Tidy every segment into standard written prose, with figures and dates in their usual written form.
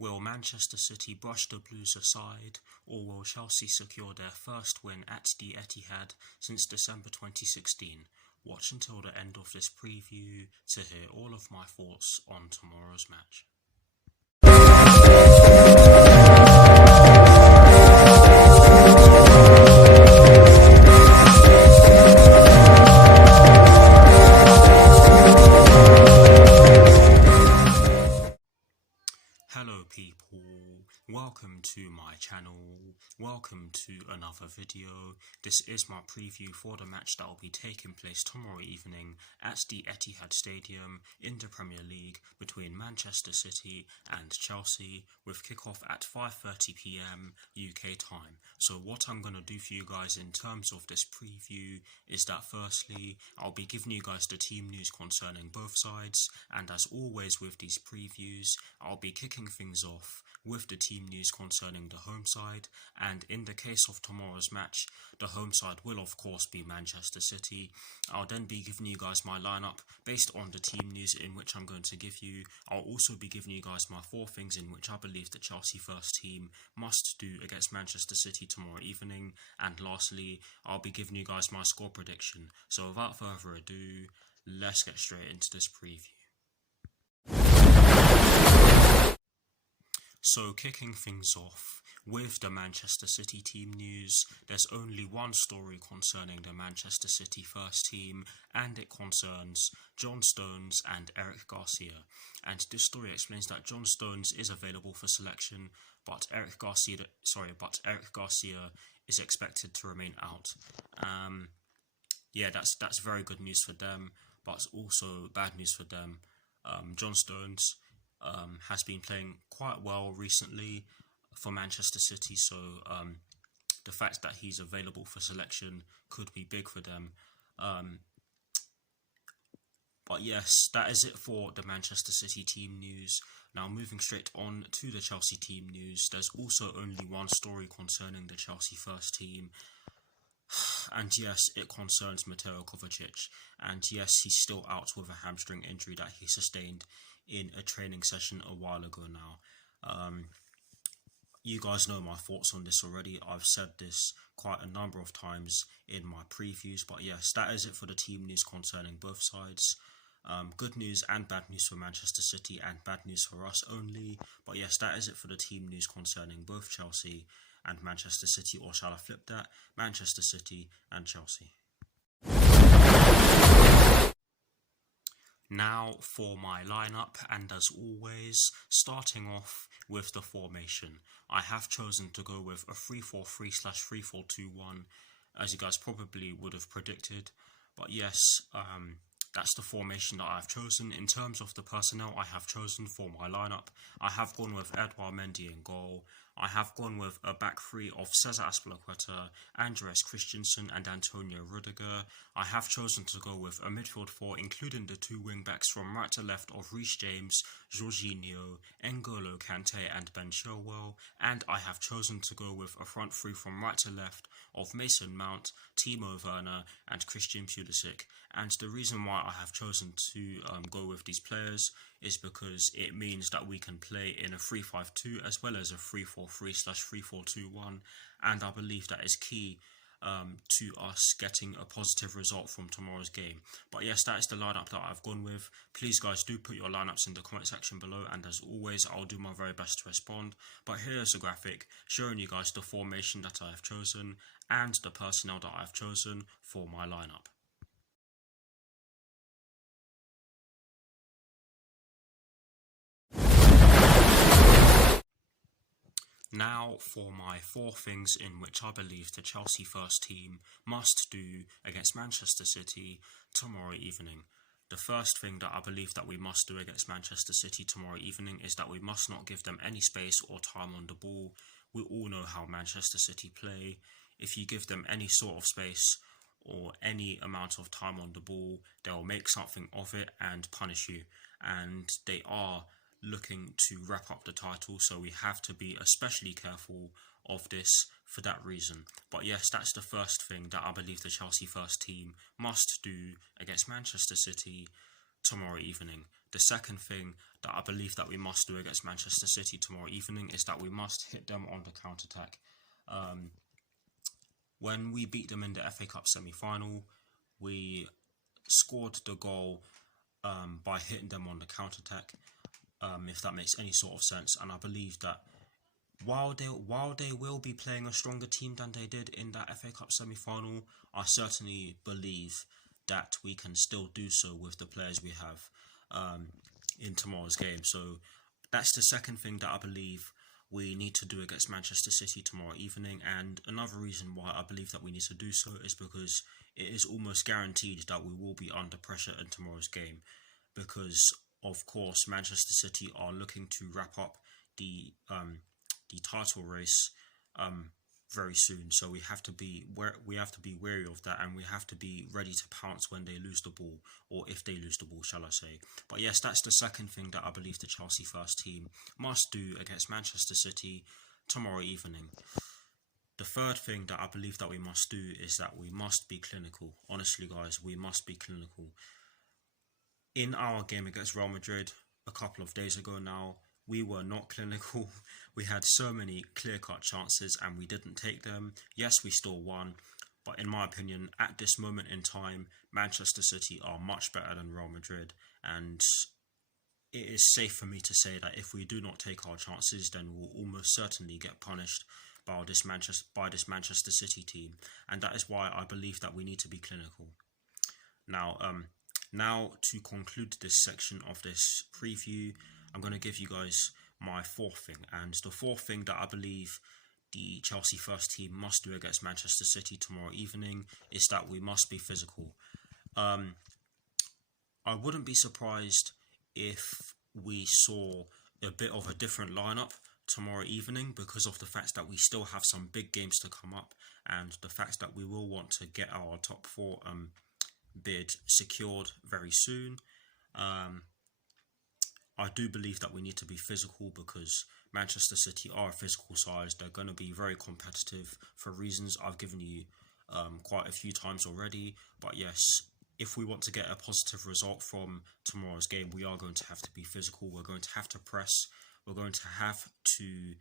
Will Manchester City brush the Blues aside, or will Chelsea secure their first win at the Etihad since December 2016? Watch until the end of this preview to hear all of my thoughts on tomorrow's match. Hello people, welcome to my channel, welcome to another video. This is my preview for the match that will be taking place tomorrow evening at the Etihad Stadium in the Premier League between Manchester City and Chelsea, with kickoff at 5:30 PM UK time. So what I'm going to do for you guys in terms of this preview is that firstly, I'll be giving you guys the team news concerning both sides, and as always with these previews, I'll be kicking things off with the team news concerning the home side, and in the case of tomorrow's match, the home side will of course be Manchester City. I'll then be giving you guys my lineup based on the team news in which I'm going to give you. I'll also be giving you guys my 4 things in which I believe the Chelsea first team must do against Manchester City tomorrow evening, and lastly, I'll be giving you guys my score prediction. So without further ado, let's get straight into this preview. So kicking things off with the Manchester City team news, there's only one story concerning the Manchester City first team, and it concerns John Stones and Eric Garcia. And this story explains that John Stones is available for selection, but Eric Garcia is expected to remain out. Yeah, that's very good news for them, but also bad news for them. John Stones has been playing quite well recently for Manchester City, so the fact that he's available for selection could be big for them. But yes, that is it for the Manchester City team news. Now moving straight on to the Chelsea team news, there's also only one story concerning the Chelsea first team. And yes, it concerns Mateo Kovacic, and yes, he's still out with a hamstring injury that he sustained in a training session a while ago now. You guys know my thoughts on this already. I've said this quite a number of times in my previews, but yes, that is it for the team news concerning both sides. Good news and bad news for Manchester City, and bad news for us only. But yes, that is it for the team news concerning both Chelsea and Manchester City, or shall I flip that? Manchester City and Chelsea. Now for my lineup, and as always, starting off with the formation. I have chosen to go with a 3-4-3/3-4-2-1, as you guys probably would have predicted. But yes, that's the formation that I've chosen. In terms of the personnel I have chosen for my lineup, I have gone with Edouard Mendy in goal. I have gone with a back three of Cesar Azpilicueta, Andreas Christensen and Antonio Rudiger. I have chosen to go with a midfield 4, including the 2 wing-backs from right to left of Reece James, Jorginho, N'Golo Kante and Ben Chilwell. And I have chosen to go with a front 3 from right to left of Mason Mount, Timo Werner and Christian Pulisic. And the reason why I have chosen to go with these players is because it means that we can play in a 3-5-2 as well as a 3-4-3/3-4-2-1, and I believe that is key to us getting a positive result from tomorrow's game. But yes, that is the lineup that I've gone with. Please guys, do put your lineups in the comment section below, and as always, I'll do my very best to respond. But here's a graphic showing you guys the formation that I have chosen and the personnel that I've chosen for my lineup. Now for my 4 things in which I believe the Chelsea first team must do against Manchester City tomorrow evening. The first thing that I believe that we must do against Manchester City tomorrow evening is that we must not give them any space or time on the ball. We all know how Manchester City play. If you give them any sort of space or any amount of time on the ball, they'll make something of it and punish you. And they are looking to wrap up the title, so we have to be especially careful of this for that reason. But yes, that's the first thing that I believe the Chelsea first team must do against Manchester City tomorrow evening. The second thing that I believe that we must do against Manchester City tomorrow evening is that we must hit them on the counter-attack. When we beat them in the FA Cup semi-final, we scored the goal by hitting them on the counter-attack, if that makes any sort of sense. And I believe that while they will be playing a stronger team than they did in that FA Cup semi-final, I certainly believe that we can still do so with the players we have in tomorrow's game. So that's the second thing that I believe we need to do against Manchester City tomorrow evening. And another reason why I believe that we need to do so is because it is almost guaranteed that we will be under pressure in tomorrow's game, because of course Manchester City are looking to wrap up the title race very soon. So we have to be wary of that, and we have to be ready to pounce when they lose the ball, or if they lose the ball, shall I say. But yes, that's the second thing that I believe the Chelsea first team must do against Manchester City tomorrow evening. The third thing that I believe that we must do is that we must be clinical. Honestly, guys, we must be clinical. In our game against Real Madrid a couple of days ago now, we were not clinical. We had so many clear-cut chances and we didn't take them. Yes, we still won, but in my opinion, at this moment in time, Manchester City are much better than Real Madrid, and it is safe for me to say that if we do not take our chances, then we'll almost certainly get punished by this Manchester City team, and that is why I believe that we need to be clinical. Now to conclude this section of this preview, I'm going to give you guys my fourth thing. And the fourth thing that I believe the Chelsea first team must do against Manchester City tomorrow evening is that we must be physical. I wouldn't be surprised if we saw a bit of a different lineup tomorrow evening, because of the fact that we still have some big games to come up, and the fact that we will want to get our top four bid secured very soon. I do believe that we need to be physical, because Manchester City are a physical side. They're going to be very competitive for reasons I've given you quite a few times already. But yes, if we want to get a positive result from tomorrow's game, we are going to have to be physical. We're going to have to press. We're going to have to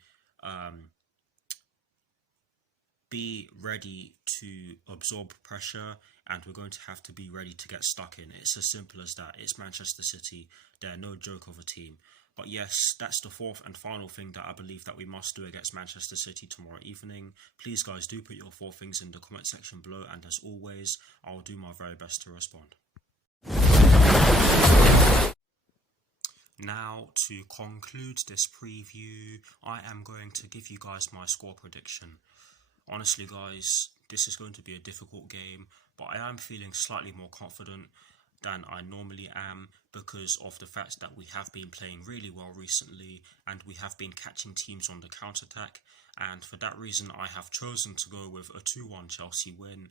be ready to absorb pressure, and we're going to have to be ready to get stuck in. It's as simple as that. It's Manchester City. They're no joke of a team. But yes, that's the fourth and final thing that I believe that we must do against Manchester City tomorrow evening. Please, guys, do put your four things in the comment section below, and as always, I'll do my very best to respond. Now, to conclude this preview, I am going to give you guys my score prediction. Honestly, guys, this is going to be a difficult game, but I am feeling slightly more confident than I normally am, because of the fact that we have been playing really well recently and we have been catching teams on the counter-attack, and for that reason I have chosen to go with a 2-1 Chelsea win.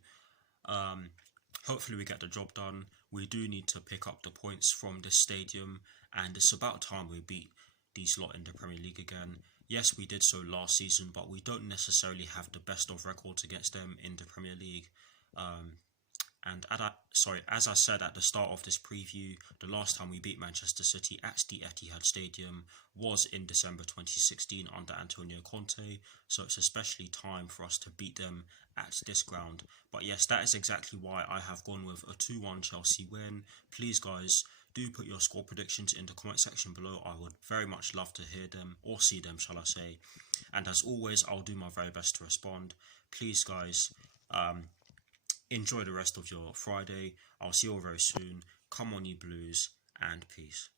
Hopefully we get the job done. We do need to pick up the points from this stadium, and it's about time we beat these lot in the Premier League again. Yes, we did so last season, but we don't necessarily have the best of records against them in the Premier League. As I said at the start of this preview, the last time we beat Manchester City at the Etihad Stadium was in December 2016 under Antonio Conte, so it's especially time for us to beat them at this ground. But yes, that is exactly why I have gone with a 2-1 Chelsea win. Please, guys, do put your score predictions in the comment section below. I would very much love to hear them, or see them, shall I say. And as always, I'll do my very best to respond. Please, guys, enjoy the rest of your Friday. I'll see you all very soon. Come on, you Blues, and peace.